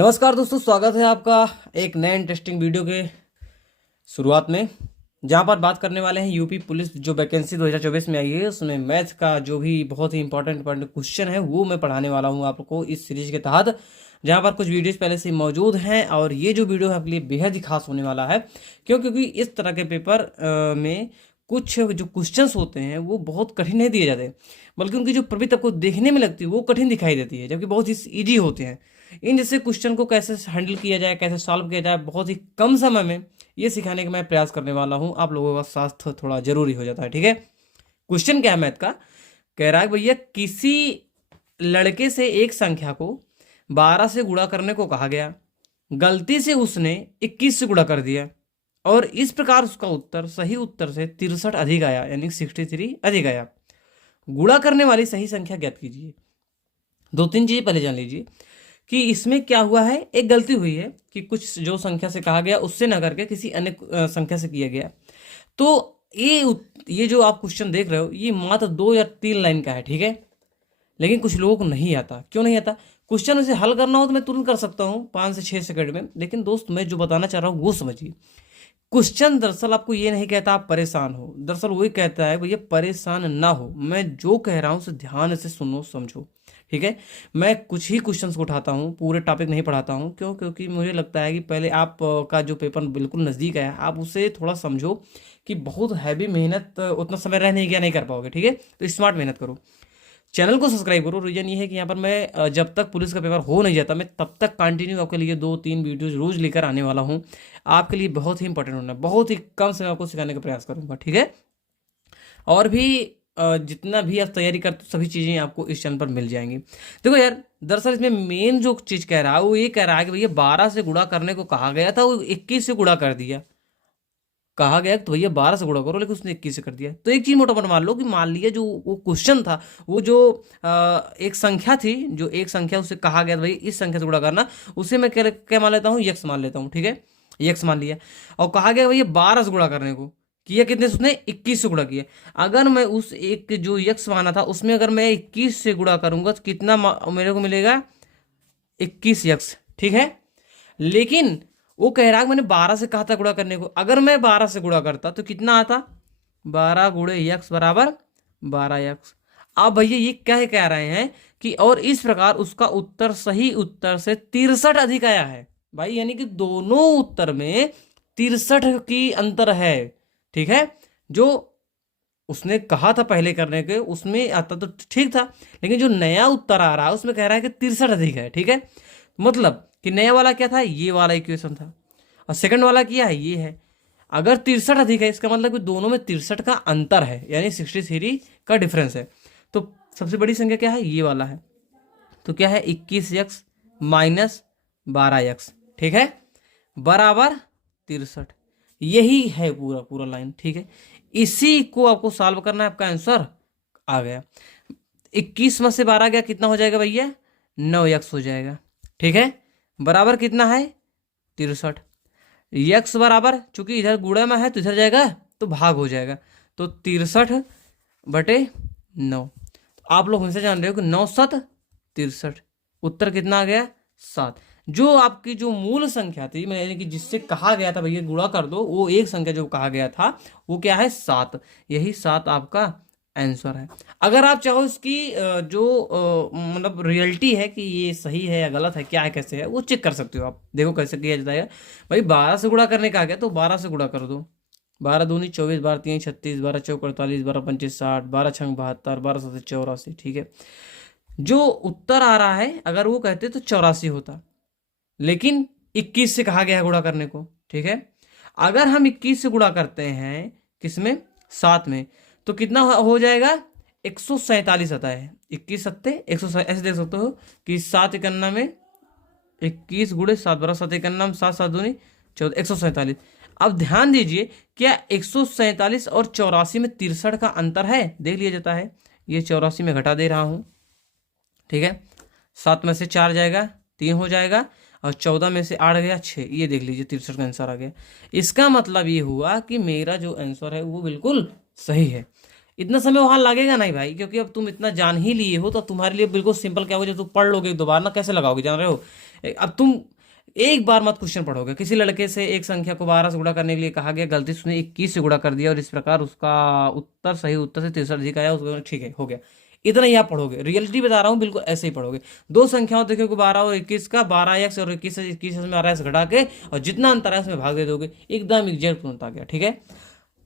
नमस्कार दोस्तों, स्वागत है आपका एक नए इंटरेस्टिंग वीडियो के शुरुआत में, जहां पर बात करने वाले हैं यूपी पुलिस जो वैकेंसी 2024 में आई है उसमें मैथ का जो भी बहुत ही इंपॉर्टेंट क्वेश्चन है वो मैं पढ़ाने वाला हूं आपको इस सीरीज के तहत। जहां पर कुछ वीडियोस पहले से मौजूद हैं और ये जो वीडियो है आपके लिए बेहद ही खास होने वाला है। क्योंकि इस तरह के पेपर में कुछ जो क्वेश्चंस होते हैं वो बहुत कठिन नहीं दिए जाते, बल्कि उनकी जो प्रवृत्ति आपको देखने में लगती है वो कठिन दिखाई देती है, जबकि बहुत ही ईजी होते हैं। इन जैसे क्वेश्चन को कैसे हैंडल किया जाए, कैसे सॉल्व किया जाए, बहुत ही कम समय में ये सिखाने का मैं प्रयास करने वाला हूं। आप लोगों का साथ थोड़ा जरूरी हो जाता है, ठीक है। क्वेश्चन क्या है मैथ का, कह रहा है भैया किसी लड़के से एक संख्या को 12 से गुणा करने को कहा गया, गलती से उसने 21 से गुणा कर दिया और इस प्रकार उसका उत्तर सही उत्तर से 63 अधिक आया, यानी 63 अधिक आया। गुणा करने वाली सही संख्या ज्ञात कीजिए। दो तीन चीजें पहले जान लीजिए कि इसमें क्या हुआ है। एक गलती हुई है कि कुछ जो संख्या से कहा गया उससे ना करके किसी अन्य संख्या से किया गया। तो ये जो आप क्वेश्चन देख रहे हो ये मात्र 2 या 3 लाइन का है, ठीक है। लेकिन कुछ लोगों को नहीं आता। क्यों नहीं आता? क्वेश्चन उसे हल करना हो तो मैं तुरंत कर सकता हूँ 5 से 6 सेकंड में, लेकिन दोस्त मैं जो बताना चाह रहा हूँ वो समझिए। क्वेश्चन दरअसल आपको ये नहीं कहता आप परेशान हो, दरअसल वही कहता है भैया परेशान ना हो, मैं जो कह रहा हूँ उसे ध्यान से सुनो समझो, ठीक है। मैं कुछ ही क्वेश्चंस को उठाता हूँ, पूरे टॉपिक नहीं पढ़ाता हूँ। क्यों? क्योंकि मुझे लगता है कि पहले आप का जो पेपर बिल्कुल नज़दीक है आप उसे थोड़ा समझो कि बहुत हैवी मेहनत उतना समय रह नहीं गया नहीं कर पाओगे, ठीक है। तो स्मार्ट मेहनत करो, चैनल को सब्सक्राइब करो। रीजन ये है कि यहाँ पर मैं जब तक पुलिस का पेपर हो नहीं जाता मैं तब तक कंटिन्यू आपके लिए 2-3 वीडियोज रोज लेकर आने वाला हूँ। आपके लिए बहुत ही इंपॉर्टेंट होना है, बहुत ही कम समय आपको सिखाने का प्रयास करूंगा, ठीक है। और भी जितना भी आप तैयारी करते हो सभी चीज़ें आपको इस चैनल पर मिल जाएंगी। देखो यार, दरअसल इसमें मेन जो चीज़ कह रहा है वो ये कह रहा है कि भैया 12 से गुणा करने को कहा गया था, वो 21 से गुणा कर दिया। कहा गया तो भैया 12 से गुणा करो, लेकिन उसने 21 से कर दिया। तो एक चीज मोटा मोटा मान लो कि मान लिया जो वो क्वेश्चन था वो जो एक संख्या थी, जो एक संख्या उसे कहा गया था भाई इस संख्या से गुणा करना, उसे मैं क्या क्या मान लेता हूँ, यक्स मान लेता हूँ, ठीक है। यक्स मान लिया और कहा गया भैया 12 से गुणा करने को किया, कितने से उसने 21 से गुणा किया। अगर मैं उस एक जो यक्स माना था उसमें अगर मैं 21 से गुणा करूंगा तो कितना मेरे को मिलेगा, 21 यक्स, ठीक है। लेकिन वो कह रहा है मैंने 12 से कहा था गुणा करने को, अगर मैं 12 से गुणा करता तो कितना आता, 12 गुणे यक्स बराबर 12 यक्स। अब भैया ये क्या कह रहे हैं कि और इस प्रकार उसका उत्तर सही उत्तर से 63 अधिक आया है भाई, यानी कि दोनों उत्तर में 63 की अंतर है, ठीक है। जो उसने कहा था पहले करने के उसमें आता तो ठीक था, लेकिन जो नया उत्तर आ रहा है उसमें कह रहा है कि 63 अधिक है, ठीक है। मतलब कि नया वाला क्या था, ये वाला इक्वेशन था, और सेकंड वाला क्या है, ये है। अगर 63 अधिक है इसका मतलब कि दोनों में 63 का अंतर है, यानी 63 का डिफरेंस है। तो सबसे बड़ी संख्या क्या है, ये वाला है। तो क्या है, 21 यक्स माइनस 12 यक्स, ठीक है, बराबर 63। यही है पूरा पूरा लाइन, ठीक है। इसी को आपको सॉल्व करना है, आपका आंसर आ गया। 21 में से 12 गया, कितना हो जाएगा भैया, 9 यक्स हो जाएगा, ठीक है। बराबर कितना है, 63। यक्स बराबर, चूंकि इधर गुणा में है तो इधर जाएगा तो भाग हो जाएगा, तो 63/9। आप लोग हमसे जान रहे हो कि 9 7 63, उत्तर कितना आ गया, 7। जो आपकी जो मूल संख्या थी, मैं यानी कि जिससे कहा गया था भैया गुणा कर दो, वो एक संख्या जो कहा गया था वो क्या है, 7। यही 7 आपका आंसर है। अगर आप चाहो इसकी जो मतलब रियलिटी है कि ये सही है या गलत है, क्या है कैसे है, वो चेक कर सकते हो आप। देखो कैसे किया जाता है भाई, 12 से गुणा करने का आ गया तो 12 से गुणा कर दो। 12 दूनी 24, 12 3 36, 12 चौक 48, 12 पंचे 60, 12 छंग 72, 12 सत्ते 84, ठीक है। जो उत्तर आ रहा है अगर वो कहते तो 84 होता, लेकिन 21 से कहा गया है गुणा करने को, ठीक है। अगर हम 21 से गुणा करते हैं किसमें, 7 में, तो कितना हो जाएगा, 147 आता है। 21 सत्ते 147, ऐसे देख सकते हो कि 7 इकन्ना में 21 गुणे 7 बराबर 7 इकन्ना में 7 7 दूनी 14, 147। अब ध्यान दीजिए, क्या 147 और 84 में 63 का अंतर है, देख लिया जाता है। ये 84 में घटा दे रहा हूं, ठीक है। 7 में से 4 जाएगा 3 हो जाएगा, और 14 में से 8 गया 6, ये देख लीजिए 63 का आंसर आ गया। इसका मतलब ये हुआ कि मेरा जो आंसर है वो बिल्कुल सही है। इतना समय वहां लगेगा नहीं भाई, क्योंकि अब तुम इतना जान ही लिए हो तो तुम्हारे लिए बिल्कुल सिंपल क्या होगा, जब तुम पढ़ लोगे दोबारा ना कैसे लगाओगे जान रहे हो। अब तुम एक बार मत क्वेश्चन पढ़ोगे, किसी लड़के से एक संख्या को 12 से गुणा करने के लिए कहा गया, गलती से उसने 21 से गुणा कर दिया और इस प्रकार उसका उत्तर सही उत्तर से 63 अधिक आया, उसको ठीक है हो गया। इतना ही आप पढ़ोगे, रियलिटी बता रहा हूँ, बिल्कुल ऐसे ही पढ़ोगे। दो संख्याओं देखोगे 12 और 21 का, 12x और 21 में आ रहा है से घटा के, और जितना अंतर है उसमें भाग दे दोगे, एकदम एग्जैक्ट तुरंत आ गया, ठीक है।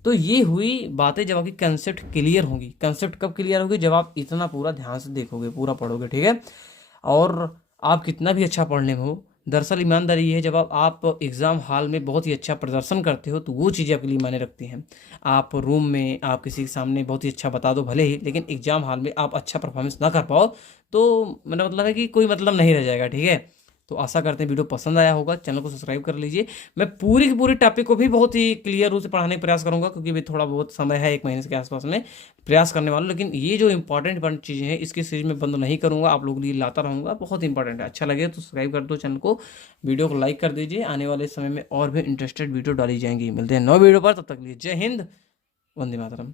तो ये हुई बातें जब आपकी कंसेप्ट क्लियर होगी। कंसेप्ट कब क्लियर होगी, जब आप इतना पूरा ध्यान से देखोगे, पूरा पढ़ोगे, ठीक है। और आप कितना भी अच्छा पढ़ने में हो, दरअसल ईमानदारी ये है, जब आप एग्ज़ाम हॉल में बहुत ही अच्छा प्रदर्शन करते हो तो वो चीज़ें आपके लिए मायने रखती हैं। आप रूम में आप किसी के सामने बहुत ही अच्छा बता दो भले ही, लेकिन एग्ज़ाम हॉल में आप अच्छा परफॉर्मेंस ना कर पाओ तो मेरा मतलब है कि कोई मतलब नहीं रह जाएगा, ठीक है। तो आशा करते हैं वीडियो पसंद आया होगा, चैनल को सब्सक्राइब कर लीजिए। मैं पूरी की पूरी टॉपिक को भी बहुत ही क्लियर रूप से पढ़ाने का प्रयास करूंगा, क्योंकि अभी थोड़ा बहुत समय है, 1 महीने के आसपास में प्रयास करने वाला हूं। लेकिन ये जो इंपॉर्टेंट चीज़ें हैं इसकी सीरीज में बंद नहीं करूंगा, आप लोगों के लिए लाता रहूंगा, बहुत इंपॉर्टेंट है। अच्छा लगे तो सब्सक्राइब कर दो चैनल को, वीडियो को लाइक कर दीजिए। आने वाले समय में और भी इंटरेस्टेड वीडियो डाली जाएंगी। मिलते हैं नए वीडियो पर, तब तक के लिए जय हिंद, वंदे मातरम।